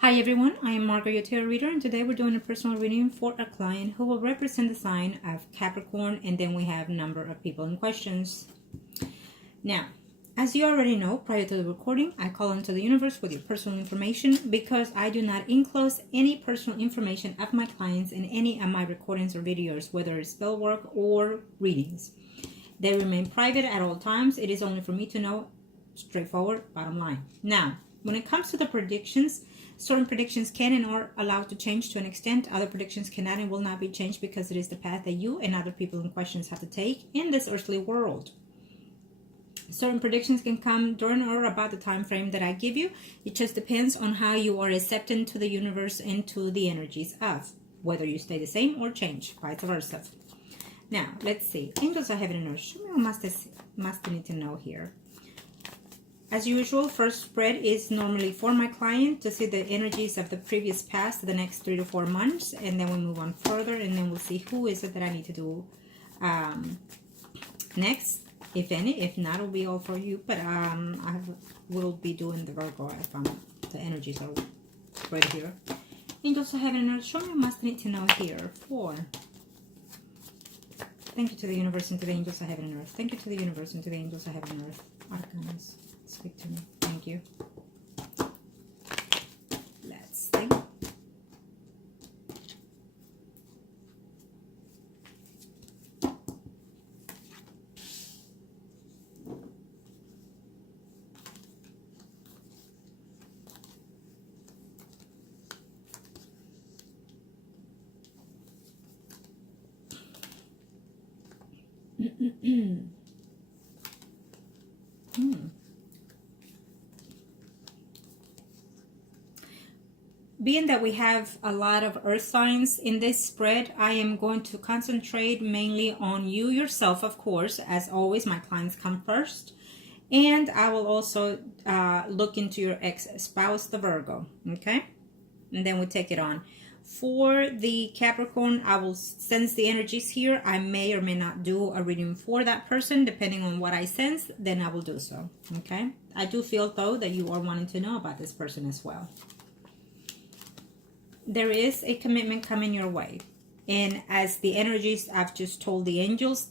Hi everyone, I am Margourtarotreader, and today we're doing a personal reading for a client who will represent the sign of Capricorn, and then we have a number of people in questions. Now, as you already know, prior to the recording, I call into the universe with your personal information because I do not enclose any personal information of my clients in any of my recordings or videos, whether it's spell work or readings. They remain private at all times. It is only for me to know, straightforward, bottom line. Now, when it comes to the predictions, certain predictions can and are allowed to change to an extent. Other predictions cannot and will not be changed because it is the path that you and other people in questions have to take in this earthly world. Certain predictions can come during or about the time frame that I give you. It just depends on how you are accepting to the universe and to the energies of, whether you stay the same or change, vice versa. Now, let's see. Angels of heaven and earth. Show me what must need to know here. As usual, first spread is normally for my client to see the energies of the previous past, the next 3 to 4 months, and then we move on further, and then we'll see who is it that I need to do next, if any. If not, it'll be all for you, but will be doing the Virgo if the energies are right here. Angels of heaven and earth, show me what must need to know here for. Thank you to the universe and to the angels of heaven and earth. Thank you to the universe and to the angels of heaven and earth. Arcanas, speak to me. Thank you. Let's see. Being that we have a lot of earth signs in this spread, I am going to concentrate mainly on you yourself, of course. As always, my clients come first. And I will also look into your ex-spouse, the Virgo, okay? And then we take it on. For the Capricorn, I will sense the energies here. I may or may not do a reading for that person, depending on what I sense, then I will do so, okay? I do feel, though, that you are wanting to know about this person as well. There is a commitment coming your way. And as the energies I've just told the angels,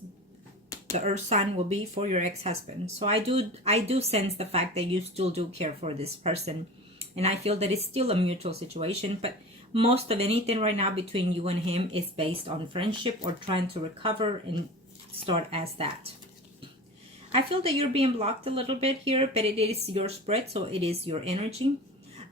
the earth sign will be for your ex-husband. So I do sense the fact that you still do care for this person. And I feel that it's still a mutual situation. But most of anything right now between you and him is based on friendship or trying to recover and start as that. I feel that you're being blocked a little bit here, but it is your spread, so it is your energy.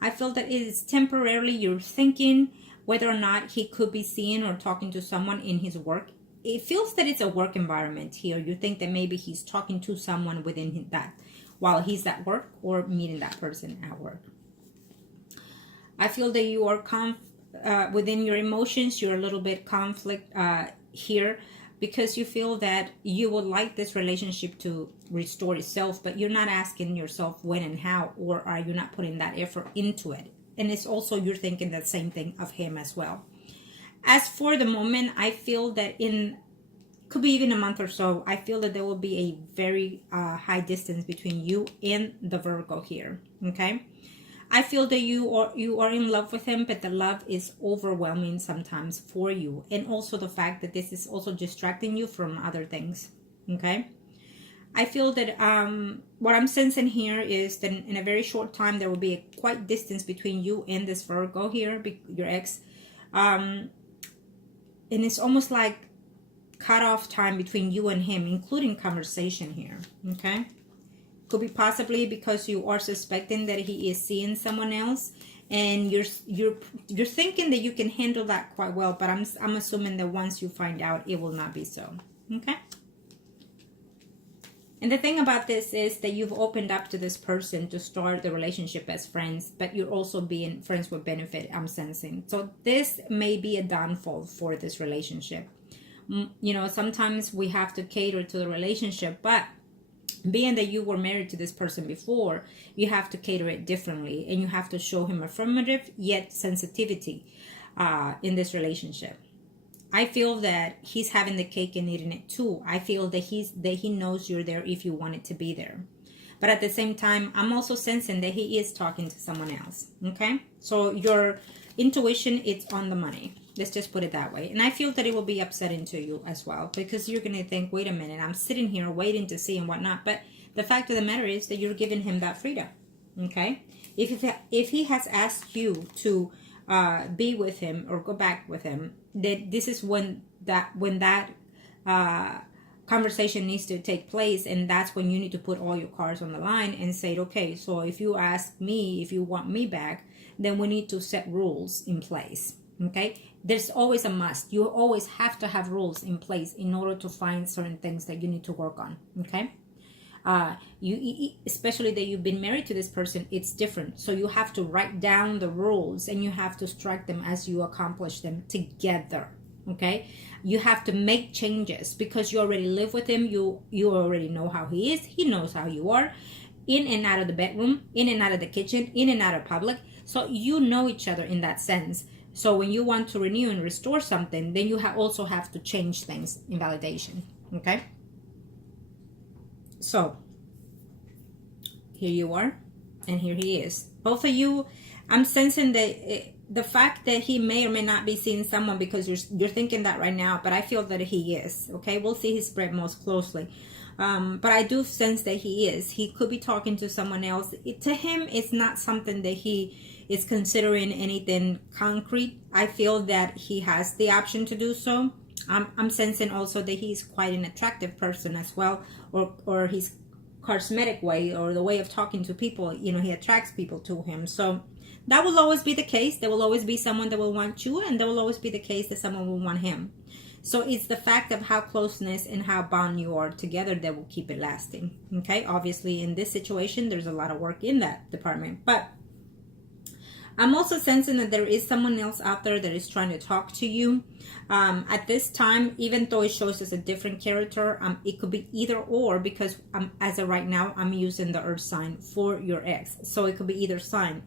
I feel that it is temporarily you're thinking whether or not he could be seeing or talking to someone in his work. It feels that it's a work environment here. You think that maybe he's talking to someone within that while he's at work or meeting that person at work. I feel that you are within your emotions. You're a little bit conflict here because you feel that you would like this relationship to restore itself, but you're not asking yourself when and how, or are you not putting that effort into it? And it's also you're thinking that same thing of him as well. As for the moment, I feel that could be even a month or so, I feel that there will be a very high distance between you and the Virgo here, okay? I feel that you are in love with him, but the love is overwhelming sometimes for you. And also the fact that this is also distracting you from other things, okay? I feel that what I'm sensing here is that in a very short time, there will be a quite distance between you and this Virgo here, your ex. And it's almost like cut off time between you and him, including conversation here, okay? Could be possibly because you are suspecting that he is seeing someone else, and you're thinking that you can handle that quite well, but I'm assuming that once you find out, it will not be so, okay? And the thing about this is that you've opened up to this person to start the relationship as friends, but you're also being friends with benefit, I'm sensing. So this may be a downfall for this relationship. You know, sometimes we have to cater to the relationship, but being that you were married to this person before, you have to cater it differently, and you have to show him affirmative yet sensitivity in this relationship. I feel that he's having the cake and eating it too. I feel that he knows you're there if you want it to be there. But at the same time, I'm also sensing that he is talking to someone else. Okay? So your intuition, it's on the money. Let's just put it that way. And I feel that it will be upsetting to you as well, because you're going to think, wait a minute, I'm sitting here waiting to see and whatnot. But the fact of the matter is that you're giving him that freedom. Okay? If he has asked you to be with him or go back with him, that this is when that conversation needs to take place, and that's when you need to put all your cards on the line and say, okay, so if you ask me if you want me back, then we need to set rules in place. Okay, there's always a must. You always have to have rules in place in order to find certain things that you need to work on. Okay, you especially that you've been married to this person, it's different. So you have to write down the rules and you have to strike them as you accomplish them together. Okay, you have to make changes because you already live with him. You already know how he is. He knows how you are, in and out of the bedroom, in and out of the kitchen, in and out of public. So you know each other in that sense. So when you want to renew and restore something, then you also have to change things in validation. Okay, so here you are and here he is. Both of you, I'm sensing that the fact that he may or may not be seeing someone, because you're thinking that right now, but I feel that he is. Okay, we'll see his spread most closely, but I do sense that he is. He could be talking to someone else. To him, it's not something that he is considering anything concrete. I feel that he has the option to do so. I'm sensing also that he's quite an attractive person as well, or his charismatic way, or the way of talking to people, you know, he attracts people to him. So that will always be the case. There will always be someone that will want you, and there will always be the case that someone will want him. So it's the fact of how closeness and how bond you are together that will keep it lasting. Okay, obviously in this situation there's a lot of work in that department, but I'm also sensing that there is someone else out there that is trying to talk to you. At this time, even though it shows as a different character, it could be either or, because as of right now, I'm using the earth sign for your ex. So it could be either sign.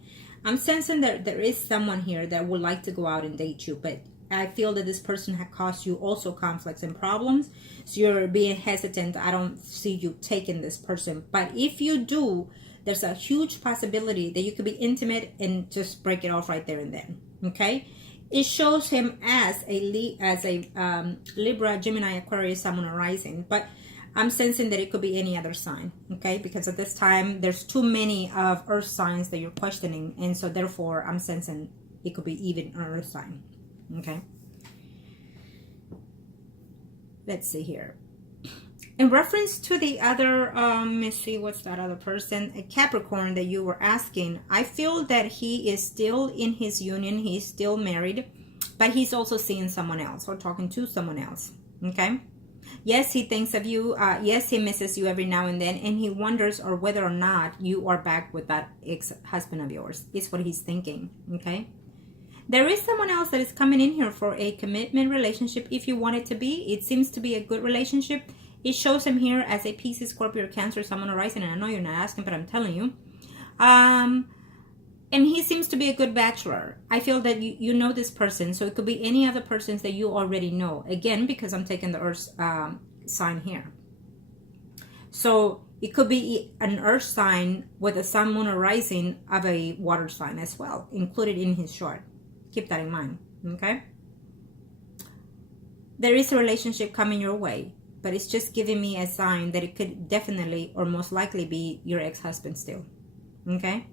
I'm sensing that there is someone here that would like to go out and date you, but I feel that this person had caused you also conflicts and problems. So you're being hesitant. I don't see you taking this person. But if you do, there's a huge possibility that you could be intimate and just break it off right there and then. Okay, it shows him as a Libra, Gemini, Aquarius, Sun, Moon, Rising, but I'm sensing that it could be any other sign. Okay, because at this time there's too many of earth signs that you're questioning, and so therefore I'm sensing it could be even an earth sign. Okay, let's see here. In reference to the other, let's see, what's that other person? A Capricorn that you were asking. I feel that he is still in his union. He's still married, but he's also seeing someone else or talking to someone else. Okay. Yes, he thinks of you. Yes, he misses you every now and then, and he wonders or whether or not you are back with that ex-husband of yours. Is what he's thinking. Okay. There is someone else that is coming in here for a commitment relationship. If you want it to be, it seems to be a good relationship. It shows him here as a Pisces, Scorpio, Cancer, Sun, Moon, Rising, and I know you're not asking, but I'm telling you. And he seems to be a good bachelor. I feel that you know this person, so it could be any other persons that you already know. Again, because I'm taking the Earth sign here. So it could be an Earth sign with a Sun, Moon, or Rising of a water sign as well, included in his chart. Keep that in mind, okay? There is a relationship coming your way, but it's just giving me a sign that it could definitely or most likely be your ex-husband still. Okay,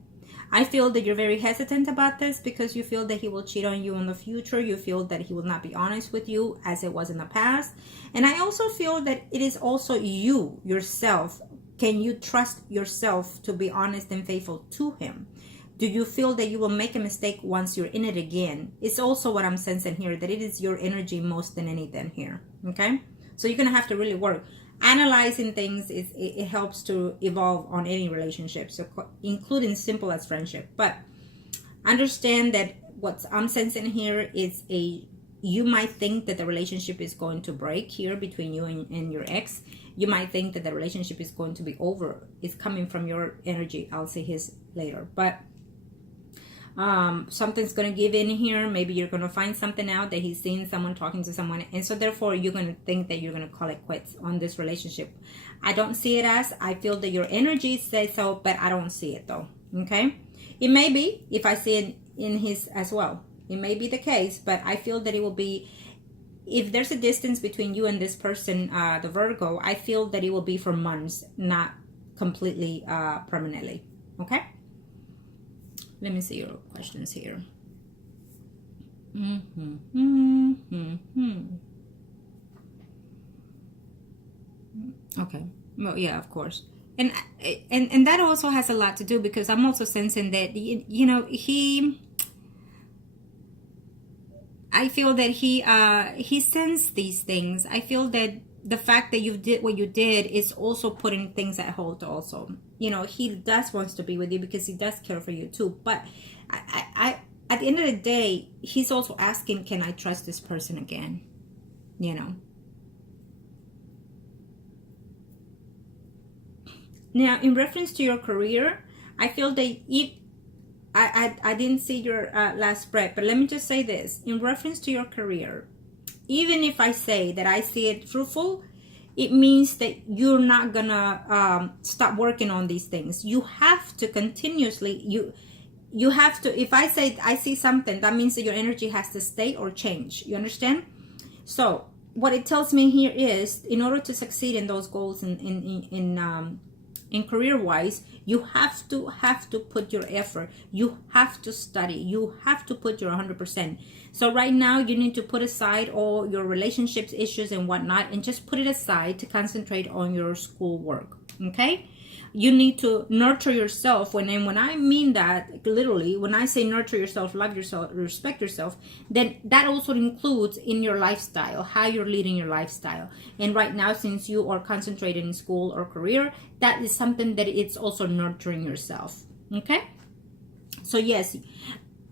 I feel that you're very hesitant about this because you feel that he will cheat on you in the future. You feel that he will not be honest with you as it was in the past. And I also feel that it is also you yourself. Can you trust yourself to be honest and faithful to him? Do you feel that you will make a mistake once you're in it again? It's also what I'm sensing here, that it is your energy most than anything here. Okay, so you're going to have to really work. Analyzing things, it helps to evolve on any relationship, so including simple as friendship. But understand that what I'm sensing here is you might think that the relationship is going to break here between you and your ex. You might think that the relationship is going to be over. It's coming from your energy. I'll say his later. But Something's going to give in here. Maybe you're going to find something out that he's seeing someone talking to someone, and so therefore you're going to think that you're going to call it quits on this relationship. I don't see it as, I feel that your energy says so, but I don't see it though. Okay, it may be, if I see it in his as well, it may be the case, but I feel that it will be, if there's a distance between you and this person, the Virgo, I feel that it will be for months, not completely permanently. Okay, let me see your questions here. Okay, well, yeah, of course. And that also has a lot to do, because I'm also sensing that you know, I feel that he sensed these things. I feel that the fact that you did what you did is also putting things at hold also. You know, he does wants to be with you because he does care for you too. But I at the end of the day, he's also asking, can I trust this person again? You know. Now, in reference to your career, I feel that I didn't see your last spread, but let me just say this. In reference to your career, even if I say that I see it fruitful, it means that you're not gonna stop working on these things. You have to continuously, you have to, if I say I see something, that means that your energy has to stay or change. You understand? So what it tells me here is, in order to succeed in those goals in career wise, you have to put your effort. You have to study. You have to put your 100%. So right now you need to put aside all your relationships issues and whatnot, and just put it aside to concentrate on your school work. Okay, you need to nurture yourself. When I mean that literally, when I say nurture yourself, love yourself, respect yourself, then that also includes in your lifestyle, how you're leading your lifestyle. And right now, since you are concentrated in school or career, that is something that it's also nurturing yourself. Okay, so yes,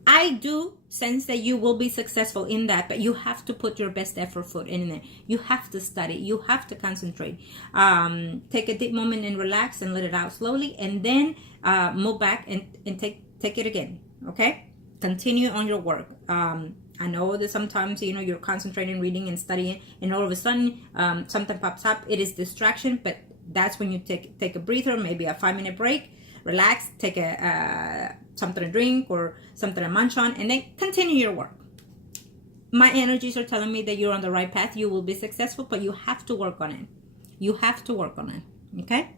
I do sense that you will be successful in that, but you have to put your best effort foot in it. You have to study. You have to concentrate. Take a deep moment and relax and let it out slowly, and then move back and take it again. Okay? Continue on your work. I know that sometimes, you know, you're concentrating, reading and studying, and all of a sudden something pops up. It is distraction, but that's when you take a breather, maybe a 5-minute break, relax, take something to drink or something to munch on, and then continue your work. My energies are telling me that you're on the right path. You will be successful, but you have to work on it. You have to work on it. Okay?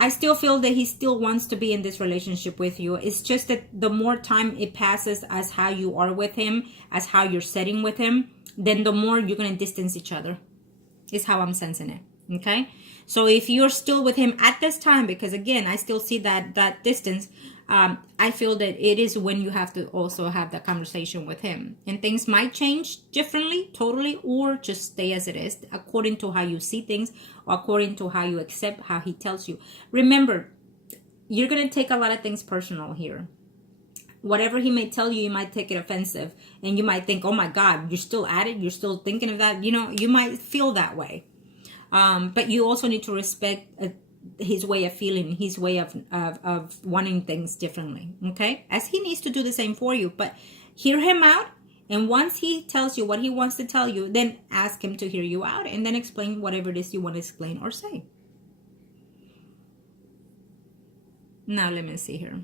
I still feel that he still wants to be in this relationship with you. It's just that the more time it passes as how you are with him, as how you're setting with him, then the more you're going to distance each other. Is how I'm sensing it. Okay, so if you're still with him at this time, because again, I still see that distance, I feel that it is when you have to also have that conversation with him, and things might change differently, totally, or just stay as it is, according to how you see things, or according to how you accept how he tells you. Remember, you're going to take a lot of things personal here. Whatever he may tell you, you might take it offensive, and you might think, oh my God, you're still at it, you're still thinking of that. You know, you might feel that way. But you also need to respect his way of feeling, his way of wanting things differently. Okay, as he needs to do the same for you. But hear him out, and once he tells you what he wants to tell you, then ask him to hear you out, and then explain whatever it is you want to explain or say. Now let me see here.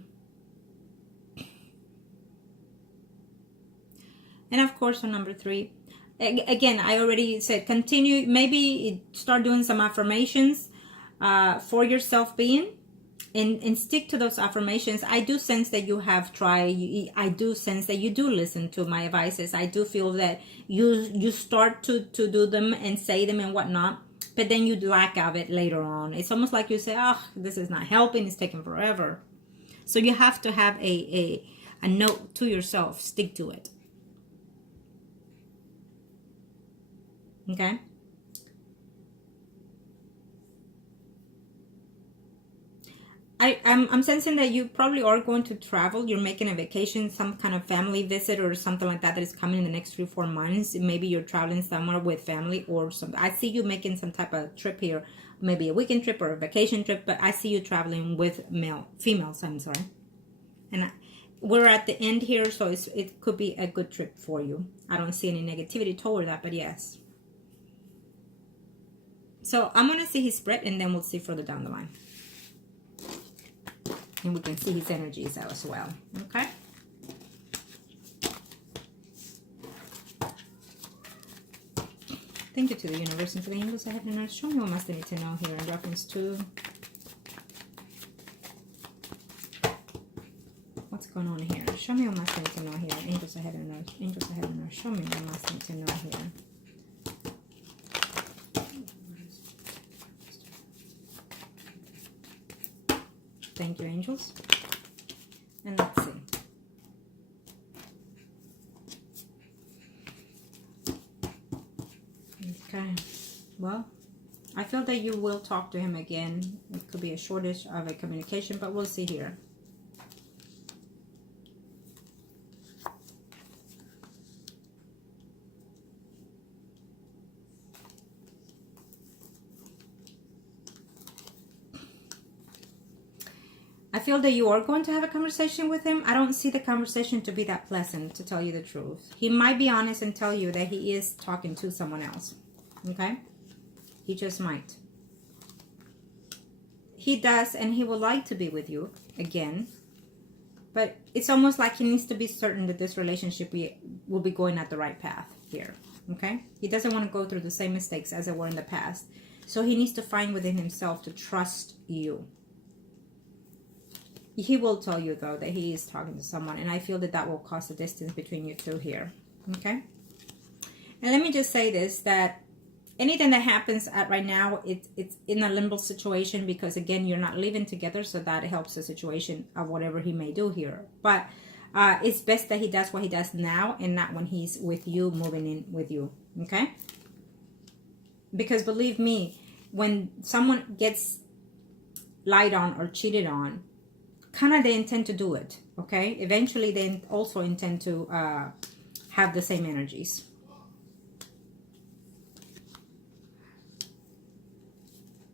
And of course, on number 3, again, I already said continue, maybe start doing some affirmations for your self-being, and stick to those affirmations. I do sense that you have tried. I do sense that you do listen to my advices. I do feel that you start to do them and say them and whatnot, but then you lack of it later on. It's almost like you say, oh, this is not helping. It's taking forever. So you have to have a note to yourself. Stick to it. Okay. I'm sensing that you probably are going to travel. You're making a vacation, some kind of family visit or something like that is coming in the next 3-4 months. Maybe you're traveling somewhere with family or something. I see you making some type of trip here, maybe a weekend trip or a vacation trip, but I see you traveling with females, I'm sorry. And we're at the end here, so it could be a good trip for you. I don't see any negativity toward that, but yes. So I'm going to see his spread, and then we'll see further down the line. And we can see his energies out as well. Okay? Thank you to the universe and to the angels I have in earth. Show me what must I need to know here in reference to what's going on here. Show me what must I need to know here. Angels I have in earth. Angels I have in earth. Show me what must I need to know here. Thank you, angels. And let's see. Okay. Well, I feel that you will talk to him again. It could be a shortage of a communication, but we'll see here. I feel that you are going to have a conversation with him. I don't see the conversation to be that pleasant, to tell you the truth. He might be honest and tell you that he is talking to someone else. Okay? He just might. He does, and he would like to be with you again. But it's almost like he needs to be certain that this relationship will be going at the right path here. Okay? He doesn't want to go through the same mistakes as they were in the past. So he needs to find within himself to trust you. He will tell you, though, that he is talking to someone. And I feel that that will cause a distance between you two here. Okay? And let me just say this, that anything that happens at right now, it's in a limbo situation. Because, again, you're not living together. So that helps the situation of whatever he may do here. But it's best that he does what he does now. And not when he's with you, moving in with you. Okay? Because believe me, when someone gets lied on or cheated on, kind of they intend to do it, okay? Eventually they also intend to have the same energies.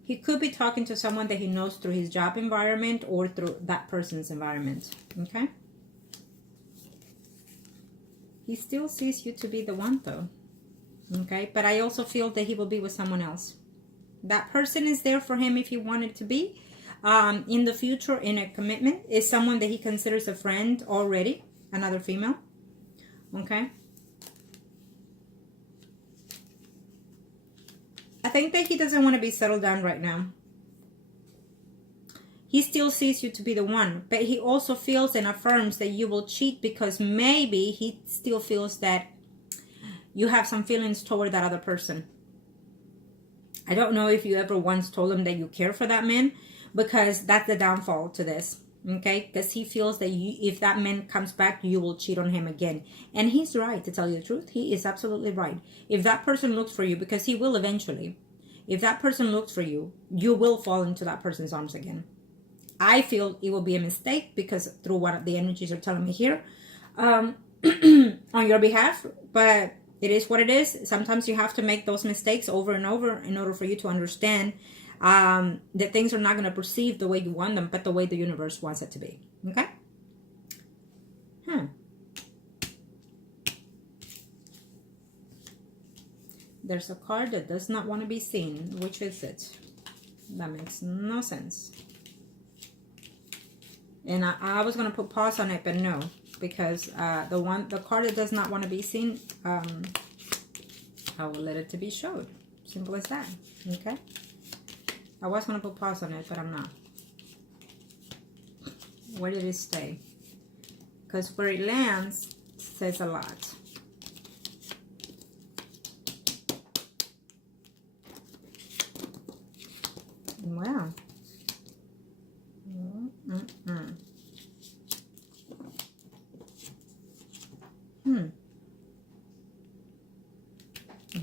He could be talking to someone that he knows through his job environment or through that person's environment, okay? He still sees you to be the one, though, okay? But I also feel that he will be with someone else. That person is there for him if he wanted to be. In the future, in a commitment, is someone that he considers a friend already, another female, okay? I think that he doesn't want to be settled down right now. He still sees you to be the one, but he also feels and affirms that you will cheat because maybe he still feels that you have some feelings toward that other person. I don't know if you ever once told him that you care for that man, because that's the downfall to this, okay? Because he feels that if that man comes back, you will cheat on him again. And he's right, to tell you the truth. He is absolutely right. If that person looks for you, because he will eventually, if that person looks for you, you will fall into that person's arms again. I feel it will be a mistake because through what the energies are telling me here on your behalf, but it is what it is. Sometimes you have to make those mistakes over and over in order for you to understand that things are not going to perceive the way you want them, but the way the universe wants it to be. Okay? There's a card that does not want to be seen. Which is it? That makes no sense. And I was going to put pause on it, but no. Because the card that does not want to be seen, I will let it to be showed. Simple as that. Okay? I was going to put pause on it, but I'm not. Where did it stay? Because where it lands says a lot. Wow.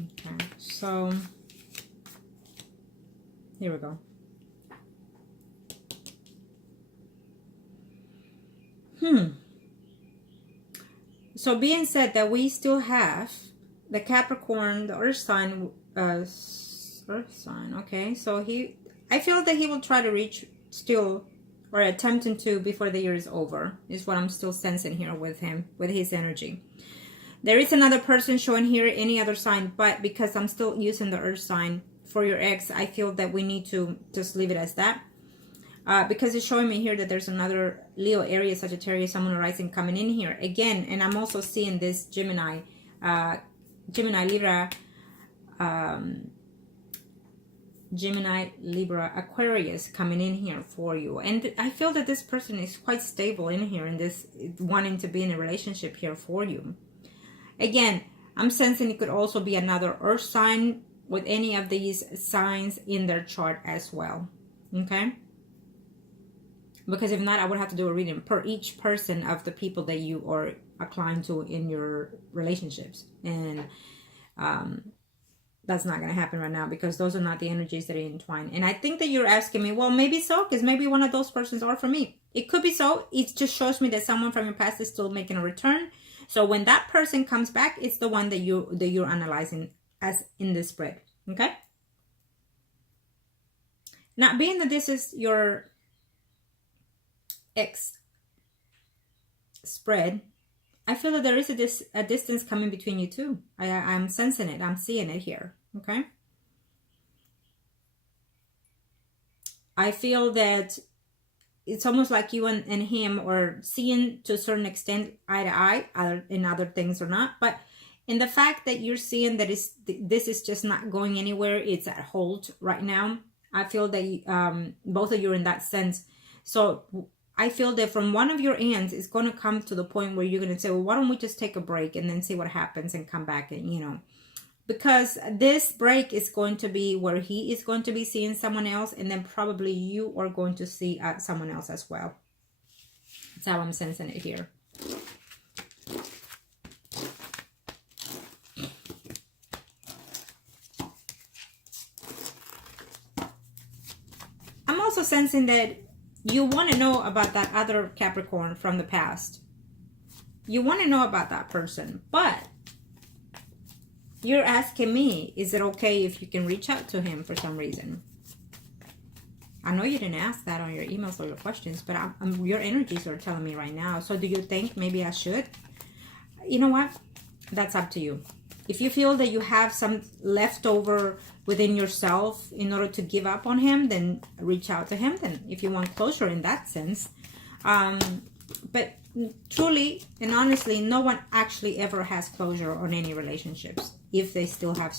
Okay, so here we go. So being said that we still have the Capricorn, the Earth sign, okay? So I feel that he will try to reach still, or attempting to, before the year is over, is what I'm still sensing here with him, with his energy. There is another person showing here, any other sign, but because I'm still using the Earth sign for your ex, I feel that we need to just leave it as that. Because it's showing me here that there's another Leo, Aries, Sagittarius, Sun, Moon, Rising coming in here again, and I'm also seeing this Gemini, Libra, Aquarius coming in here for you. And I feel that this person is quite stable in here, and this wanting to be in a relationship here for you. Again, I'm sensing it could also be another Earth sign with any of these signs in their chart as well. Okay? Because if not, I would have to do a reading per each person of the people that you are inclined to in your relationships. And that's not going to happen right now, because those are not the energies that are entwined. And I think that you're asking me, well, maybe so, because maybe one of those persons are for me. It could be so. It just shows me that someone from your past is still making a return. So when that person comes back, it's the one that you're analyzing as in this spread. Okay? Now, being that this is your ex spread, I feel that there is a distance coming between you two. I'm sensing it. I'm seeing it here. Okay? I feel that it's almost like you and him are seeing to a certain extent eye to eye, in other things or not. But in the fact that you're seeing that this is just not going anywhere, it's at hold right now. I feel that both of you are in that sense. So I feel that from one of your ends, it's going to come to the point where you're going to say, well, why don't we just take a break and then see what happens and come back and, because this break is going to be where he is going to be seeing someone else, and then probably you are going to see someone else as well. That's how I'm sensing it here. I'm also sensing that you want to know about that other Capricorn from the past. You want to know about that person, but you're asking me, is it okay if you can reach out to him for some reason? I know you didn't ask that on your emails or your questions, but your energies are telling me right now. So do you think maybe I should? You know what? That's up to you. If you feel that you have some leftover within yourself in order to give up on him, then reach out to him then, if you want closure in that sense. But truly and honestly, no one actually ever has closure on any relationships. If they still have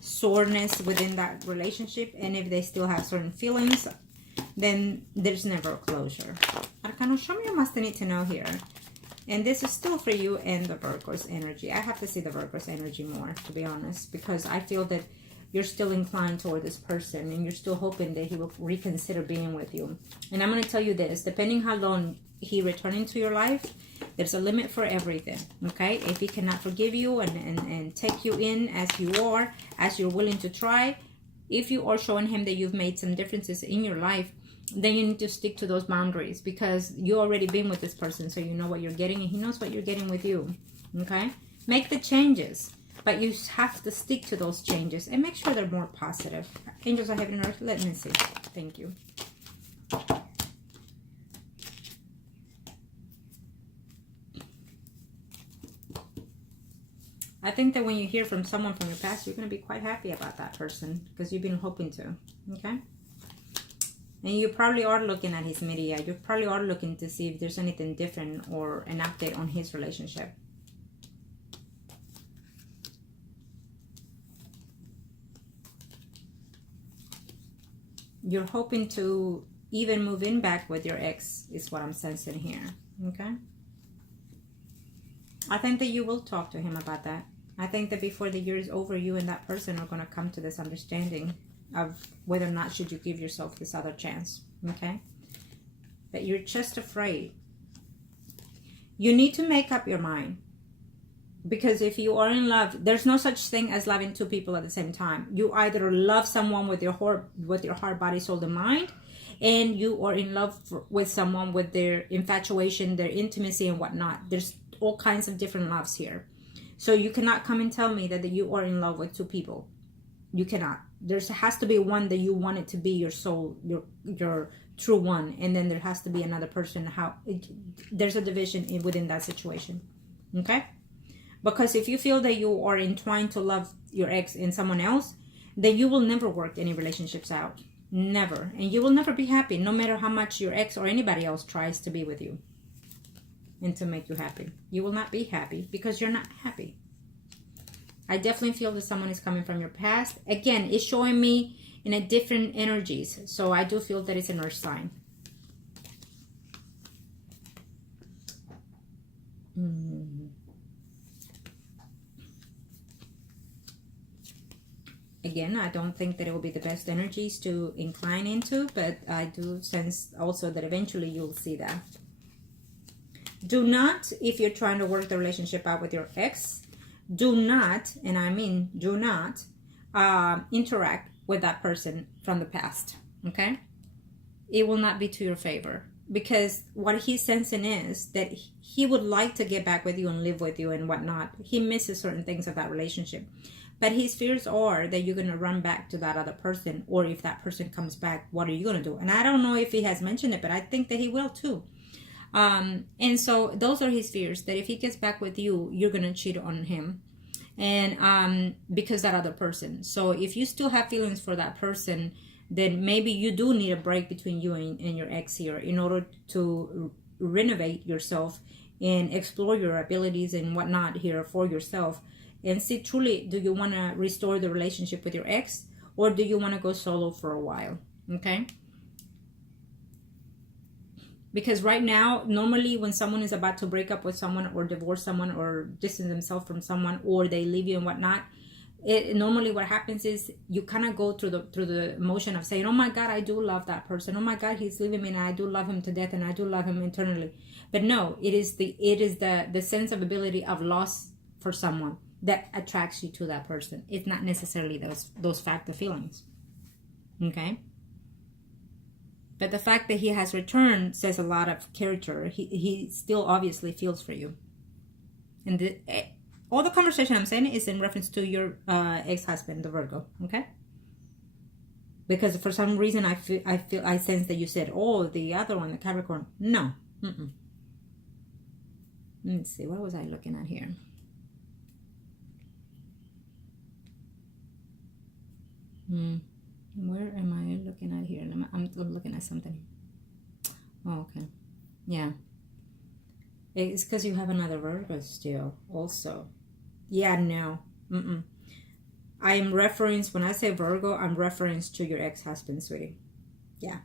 soreness within that relationship, and if they still have certain feelings, then there's never a closure. Arcano, show me what must I need to know here. And this is still for you and the Virgo's energy. I have to see the Virgo's energy more, to be honest, because I feel that you're still inclined toward this person, and you're still hoping that he will reconsider being with you. And I'm going to tell you this, depending how long he returns into your life, there's a limit for everything, okay? If he cannot forgive you and take you in as you are, as you're willing to try, if you are showing him that you've made some differences in your life, then you need to stick to those boundaries, because you already been with this person, so you know what you're getting, and he knows what you're getting with you, okay? Make the changes, but you have to stick to those changes and make sure they're more positive. Angels of heaven and earth, let me see. Thank you. I think that when you hear from someone from your past, you're going to be quite happy about that person, because you've been hoping to, okay? And you probably are looking at his media. You probably are looking to see if there's anything different or an update on his relationship. You're hoping to even move in back with your ex, is what I'm sensing here, okay? I think that you will talk to him about that. I think that before the year is over, you and that person are going to come to this understanding of whether or not should you give yourself this other chance, okay? But you're just afraid. You need to make up your mind. Because if you are in love, there's no such thing as loving two people at the same time. You either love someone with your heart, body, soul, and mind, and you are in love with someone with their infatuation, their intimacy, and whatnot. There's all kinds of different loves here. So you cannot come and tell me that you are in love with two people. You cannot. There has to be one that you want it to be your soul, your true one, and then there has to be another person. There's a division within that situation. Okay? Because if you feel that you are entwined to love your ex and someone else, then you will never work any relationships out. Never. And you will never be happy, no matter how much your ex or anybody else tries to be with you and to make you happy. You will not be happy because you're not happy. I definitely feel that someone is coming from your past. Again, it's showing me in a different energies. So I do feel that it's an earth sign. Again, I don't think that it will be the best energies to incline into, but I do sense also that eventually you'll see that. Do not, if you're trying to work the relationship out with your ex, do not, and I mean do not, interact with that person from the past, okay? It will not be to your favor, because what he's sensing is that he would like to get back with you and live with you and whatnot. He misses certain things of that relationship. But his fears are that you're going to run back to that other person, or if that person comes back, what are you going to do? And I don't know if he has mentioned it, but I think that he will too. And so those are his fears, that if he gets back with you, you're going to cheat on him. And because that other person. So if you still have feelings for that person, then maybe you do need a break between you and your ex here in order to renovate yourself and explore your abilities and whatnot here for yourself. And see, truly, do you want to restore the relationship with your ex, or do you want to go solo for a while? Okay? Because right now, normally when someone is about to break up with someone or divorce someone or distance themselves from someone, or they leave you and whatnot, normally what happens is you kind of go through the motion of saying, oh my God, I do love that person. Oh my God, he's leaving me and I do love him to death and I do love him internally. But no, it is the sense of ability of loss for someone that attracts you to that person. It's not necessarily those fact of feelings. Okay? But the fact that he has returned says a lot of character. He still obviously feels for you. And all the conversation I'm saying is in reference to your ex-husband, the Virgo. Okay? Because for some reason I sense that you said, oh, the other one, the Capricorn. No. Let me see. What was I looking at here? Where am I looking at here? I'm looking at something. Oh, okay. Yeah. It's because you have another Virgo still also. Yeah, no. I am when I say Virgo, I'm reference to your ex-husband, sweetie. Yeah.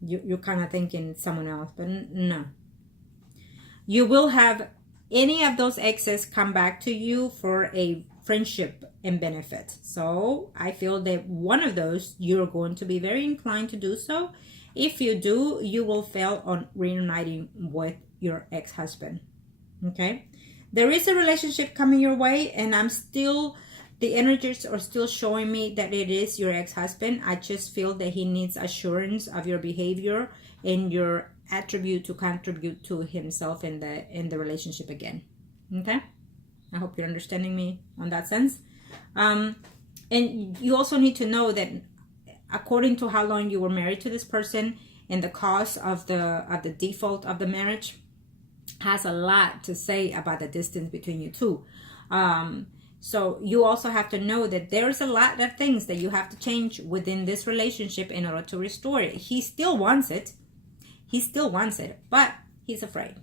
You're kind of thinking someone else, but no. You will have any of those exes come back to you for a friendship and benefit. So I feel that one of those you're going to be very inclined to do so. If you do, you will fail on reuniting with your ex-husband. Okay? There is a relationship coming your way, and the energies are still showing me that it is your ex-husband. I just feel that he needs assurance of your behavior and your attribute to contribute to himself in the relationship again. Okay? I hope you're understanding me on that sense. And you also need to know that according to how long you were married to this person and the cause of the default of the marriage has a lot to say about the distance between you two. So you also have to know that there's a lot of things that you have to change within this relationship in order to restore it. He still wants it. But he's afraid.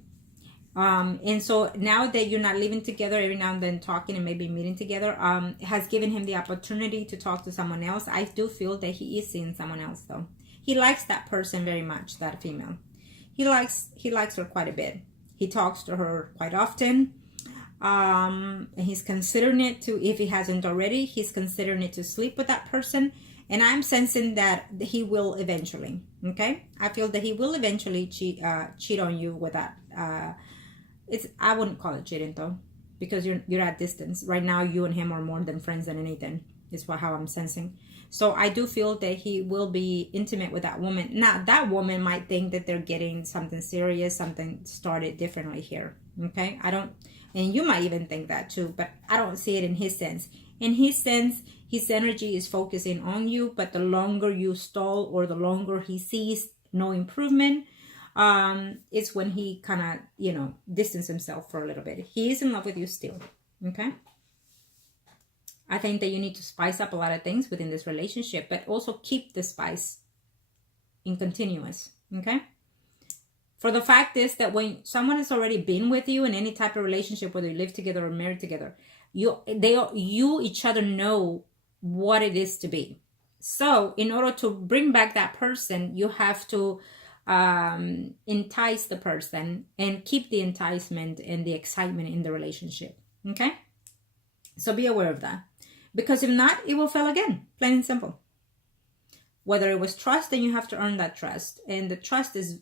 And so now that you're not living together, every now and then talking and maybe meeting together, has given him the opportunity to talk to someone else. I do feel that he is seeing someone else though. He likes that person very much, that female. He likes her quite a bit. He talks to her quite often. And he's considering it to, if he hasn't already, he's considering it to sleep with that person. And I'm sensing that he will eventually. Okay? I feel that he will eventually cheat on you with that. I wouldn't call it cheating though. because you're at distance right now. You and him are more than friends than anything, is how I'm sensing. So I do feel that he will be intimate with that woman. Now that woman might think that they're getting something serious, something started differently here. Okay, I don't, and you might even think that too, but I don't see it in his sense. In his sense, his energy is focusing on you, but the longer you stall or the longer he sees no improvement, it's when he kind of, you know, distance himself for a little bit. He is in love with you still. Okay, I think that you need to spice up a lot of things within this relationship, but also keep the spice in continuous. Okay, for the fact is that when someone has already been with you in any type of relationship, whether you live together or married together, you each other know what it is to be. So in order to bring back that person, you have to entice the person and keep the enticement and the excitement in the relationship. Okay, so be aware of that, because if not, it will fail again, plain and simple. Whether it was trust, then you have to earn that trust, and the trust is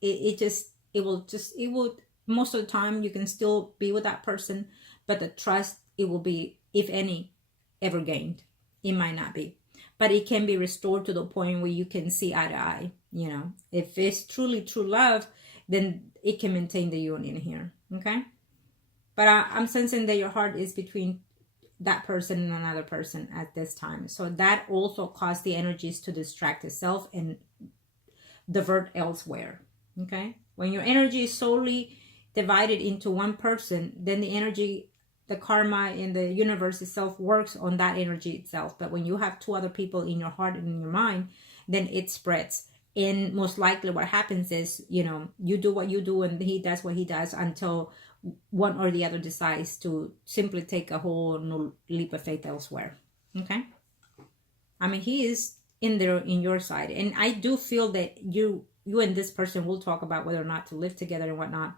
it will most of the time you can still be with that person, but the trust, it will be, if any, ever gained. It might not be, but it can be restored to the point where you can see eye to eye. You know, if it's truly true love, then it can maintain the union here. Okay, but I'm sensing that your heart is between that person and another person at this time, so that also caused the energies to distract itself and divert elsewhere. Okay, when your energy is solely divided into one person, then the energy, the karma in the universe itself works on that energy itself. But when you have two other people in your heart and in your mind, then it spreads. And most likely what happens is, you know, you do what you do and he does what he does until one or the other decides to simply take a whole new leap of faith elsewhere. Okay, I mean, he is in there in your side, and I do feel that you and this person will talk about whether or not to live together and whatnot.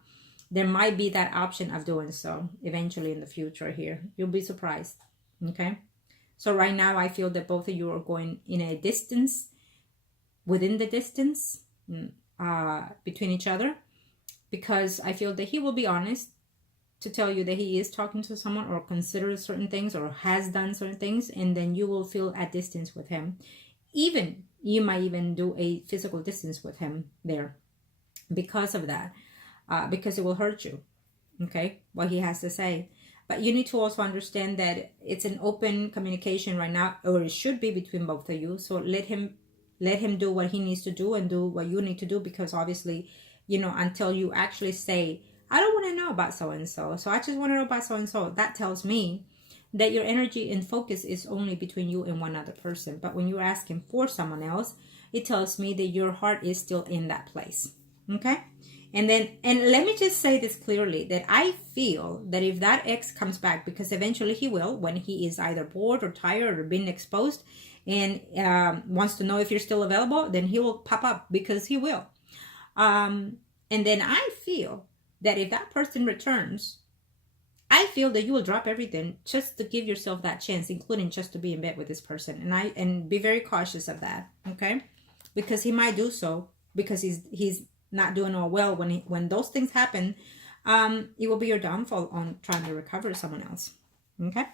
There might be that option of doing so eventually in the future here. You'll be surprised. Okay, so right now I feel that both of you are going in a distance, within the distance between each other, because I feel that he will be honest to tell you that he is talking to someone or considers certain things or has done certain things, and then you will feel at distance with him. Even you might even do a physical distance with him there because of that, because it will hurt you. Okay, what he has to say. But you need to also understand that it's an open communication right now, or it should be, between both of you. So let him do what he needs to do and do what you need to do, because obviously, you know, until you actually say, I don't want to know about so-and-so, so I just want to know about so-and-so, that tells me that your energy and focus is only between you and one other person. But when you're asking for someone else, it tells me that your heart is still in that place. Okay, and let me just say this clearly, that I feel that if that ex comes back, because eventually he will, when he is either bored or tired or been exposed and wants to know if you're still available, then he will pop up, because he will. And then I feel that if that person returns, I feel that you will drop everything just to give yourself that chance, including just to be in bed with this person. And be very cautious of that, okay? Because he might do so because he's not doing all well. When those things happen, it will be your downfall on trying to recover someone else. Okay,